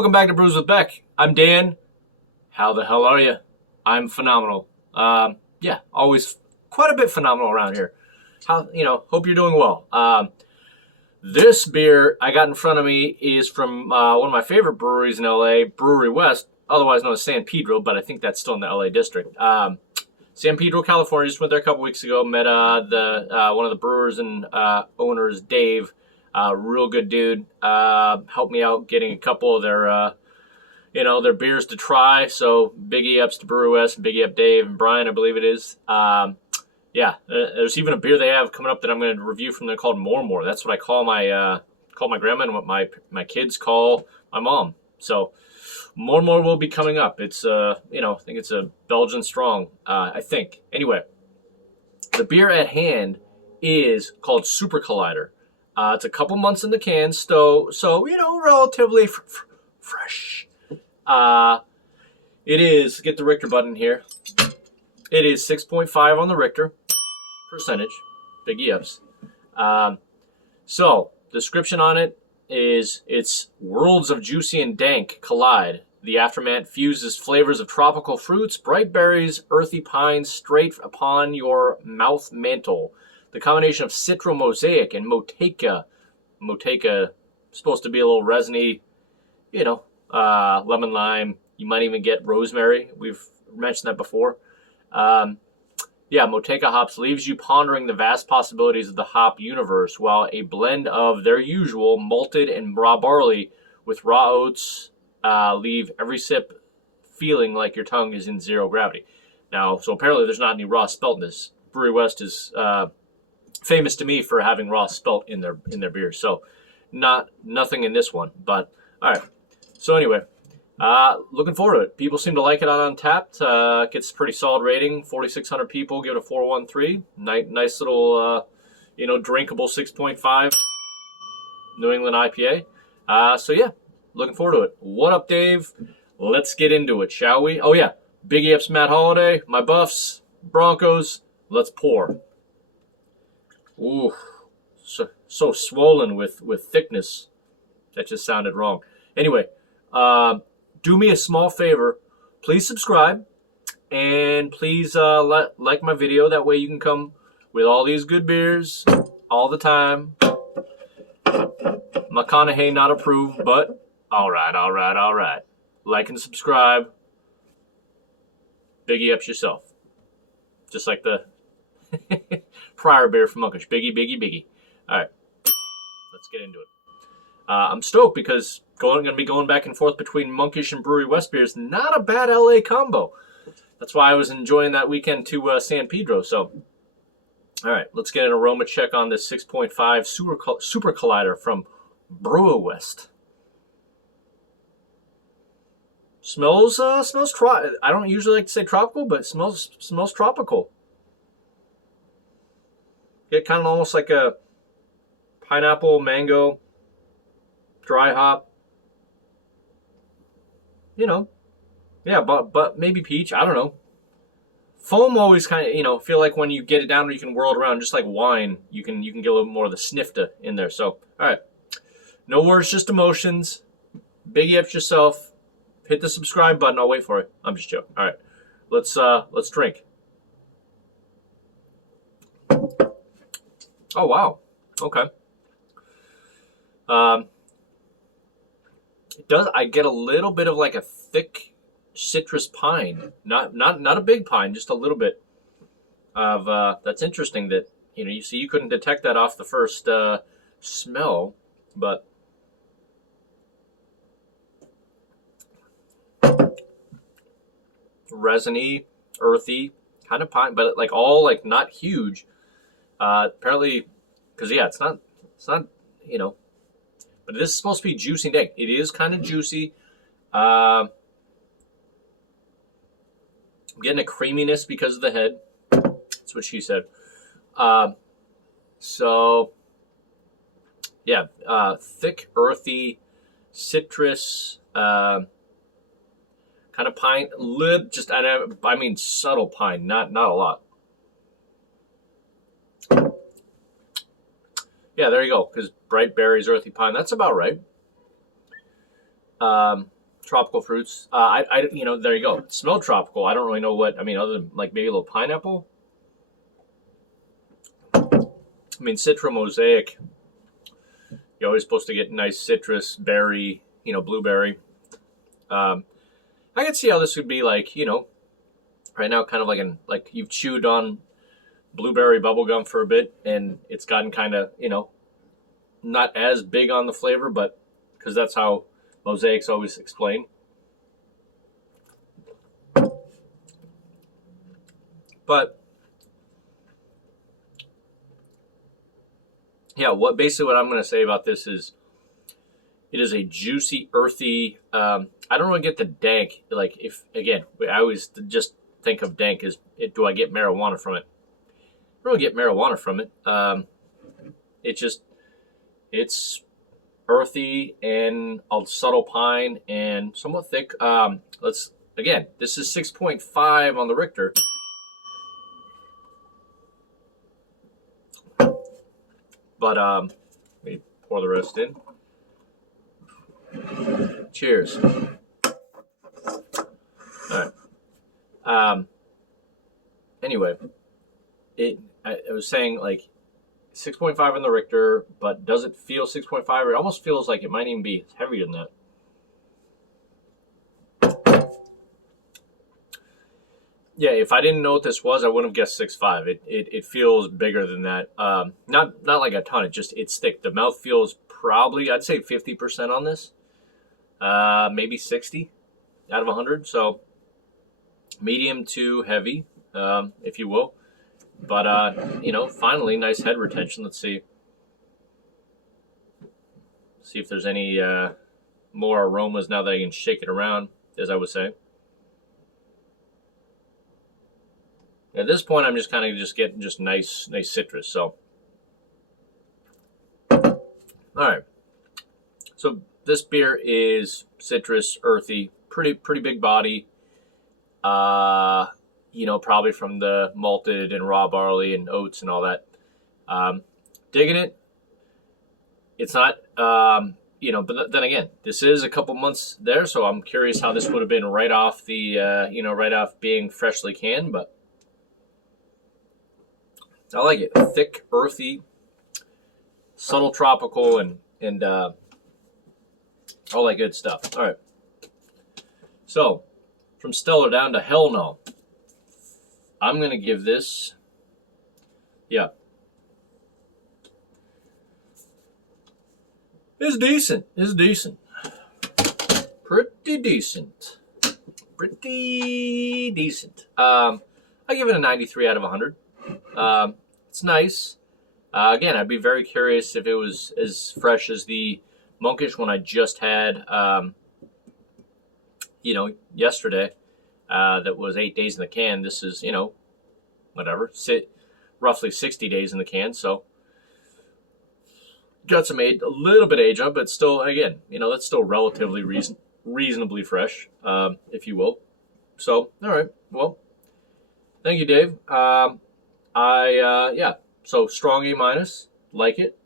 welcome back to Brews with Beck. I'm Dan. How the hell are you? I'm phenomenal. Yeah, always quite a bit phenomenal around here. Hope you're doing well. This beer I got in front of me is from one of my favorite breweries in LA, Brewery West, otherwise known as San Pedro, but I think that's still in the LA district. San Pedro, California. Just went there a couple weeks ago. Met one of the brewers and owners, Dave. Real good dude. Helped me out getting a couple of their beers to try. So biggie ups to Brewery West, biggie up Dave and Brian, I believe it is. There's even a beer they have coming up that I'm going to review from there called More. That's what I call my grandma and what my kids call my mom. So More will be coming up. It's I think it's a Belgian strong. I think. Anyway, the beer at hand is called Supercollider. It's a couple months in the can, so relatively fresh. It is, get the Richter button here. It is 6.5 on the Richter percentage. Big ups. So, description on it is it's worlds of juicy and dank collide. The aftermath fuses flavors of tropical fruits, bright berries, earthy pines straight upon your mouth mantle. The combination of Citro Mosaic and Moteca supposed to be a little resiny, lemon lime. You might even get rosemary. We've mentioned that before. Moteca hops leaves you pondering the vast possibilities of the hop universe, while a blend of their usual malted and raw barley with raw oats leave every sip feeling like your tongue is in zero gravity. Now, so apparently there's not any raw spelt in this. Brewery West is famous to me for having raw spelt in their beers, so nothing in this one. But all right. So anyway, looking forward to it. People seem to like it on Untappd. Gets a pretty solid rating. 4,600 people give it a 4.13. Nice little drinkable 6.5 New England IPA. Looking forward to it. What up, Dave? Let's get into it, shall we? Oh yeah, Biggie ups Matt Holiday, my Buffs, Broncos. Let's pour. Ooh, so swollen with my That just sounded wrong. Anyway, do me a small favor. Please subscribe. And please like my video. That way you can come with all these good beers all the time. McConaughey not approved, but all right. Like and subscribe. Biggie ups yourself. Just like the prior beer from Monkish. Biggie. All right, let's get into it. I'm stoked because going to be going back and forth between Monkish and Brewery West beers. Not a bad LA combo. That's why I was enjoying that weekend to San Pedro. So, all right, let's get an aroma check on this 6.5 Supercollider from Brewery West. Smells I don't usually like to say tropical, but it smells tropical. Get kind of almost like a pineapple, mango, dry hop. But maybe peach. I don't know. Foam always kind of, feel like when you get it down or you can whirl it around, just like wine, you can get a little more of the snifta in there. So, all right. No words, just emotions. Biggie ups yourself. Hit the subscribe button. I'll wait for it. I'm just joking. All right. Let's drink. Oh, wow. Okay. It does. I get a little bit of like a thick citrus pine. Not a big pine, just a little bit of. That's interesting that you couldn't detect that off the first smell, but resiny, earthy, kind of pine, but like all like not huge. Apparently, because it's not, but this is supposed to be juicy and dank. It is kind of juicy. I'm getting a creaminess because of the head. That's what she said. Thick, earthy, citrus, kind of pine, I mean subtle pine, not a lot. Yeah, there you go. Because bright berries, earthy pine. That's about right. tropical fruits. You know, there you go. It smelled tropical. I don't really know what, I mean, other than like maybe a little pineapple. I mean, Citra Mosaic, you're always supposed to get nice citrus, berry, you know, blueberry. I can see how this would be like, you know, right now kind of like you've chewed on blueberry bubblegum for a bit and it's gotten kind of, you know, not as big on the flavor, but because that's how Mosaics always explain. But yeah, basically what I'm going to say about this is it is a juicy, earthy. I don't really get the dank. Like if again, I always just think of dank as do I get marijuana from it? I don't really get marijuana from it. It's earthy and a subtle pine and somewhat thick. This is 6.5 on the Richter. But let me pour the rest in. Cheers. All right. Anyway, I was saying like 6.5 on the Richter, but does it feel 6.5? It almost feels like it might even be heavier than that. Yeah, if I didn't know what this was, I wouldn't have guessed 6.5. It feels bigger than that. Not like a ton. It's thick. The mouth feels probably, I'd say 50% on this. Maybe 60 out of 100. So medium to heavy, if you will. But you know, finally, nice head retention. Let's see if there's any more aromas now that I can shake it around, as I was saying. At this point, I'm just kind of getting just nice citrus. So, all right. So this beer is citrus, earthy, pretty big body. You know, probably from the malted and raw barley and oats and all that. Digging it. It's not, you know, but then again, this is a couple months there, so I'm curious how this would have been right off the, you know, right off being freshly canned, but I like it. Thick, earthy, subtle tropical, and all that good stuff. All right. So, from stellar down to hell no. I'm going to give this, yeah. It's decent. It's decent. Pretty decent. Pretty decent. I give it a 93 out of 100. It's nice. Again, I'd be very curious if it was as fresh as the monkish one I just had, you know, yesterday. That was 8 days in the can. This is, you know, whatever, roughly 60 days in the can. So got some a little bit of age on it, but still, again, you know, that's still relatively reasonably fresh, if you will. So, all right, well, thank you, Dave. Yeah, so strong A minus, like it.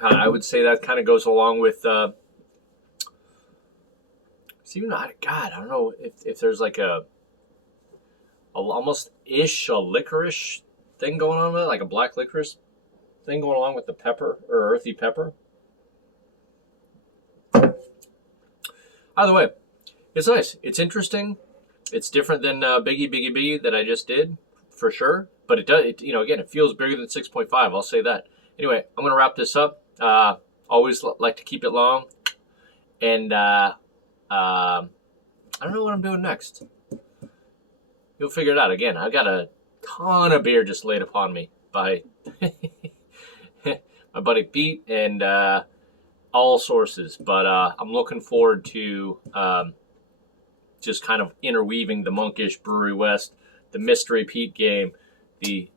I would say that kind of goes along with, God, I don't know if there's like a almost-ish a licorice thing going on with it, like a black licorice thing going along with the pepper or earthy pepper. Either way, it's nice. It's interesting. It's different than Biggie that I just did, for sure. But it does, you know, again, it feels bigger than 6.5. I'll say that. Anyway, I'm going to wrap this up. Always like to keep it long. And I don't know what I'm doing next. You'll figure it out. Again, I've got a ton of beer just laid upon me by my buddy Pete and all sources. But I'm looking forward to just kind of interweaving the Monkish Brewery West, the Mystery Pete game.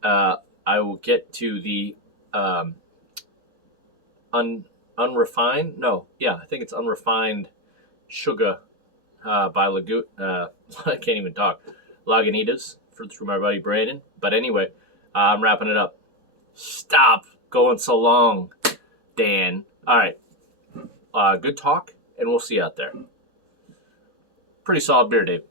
I will get to the unrefined. No, yeah, I think it's unrefined sugar by I can't even talk. Lagunitas through my buddy Brandon. But anyway, I'm wrapping it up. Stop going so long, Dan. All right. Good talk, and we'll see you out there. Pretty solid beer, Dave.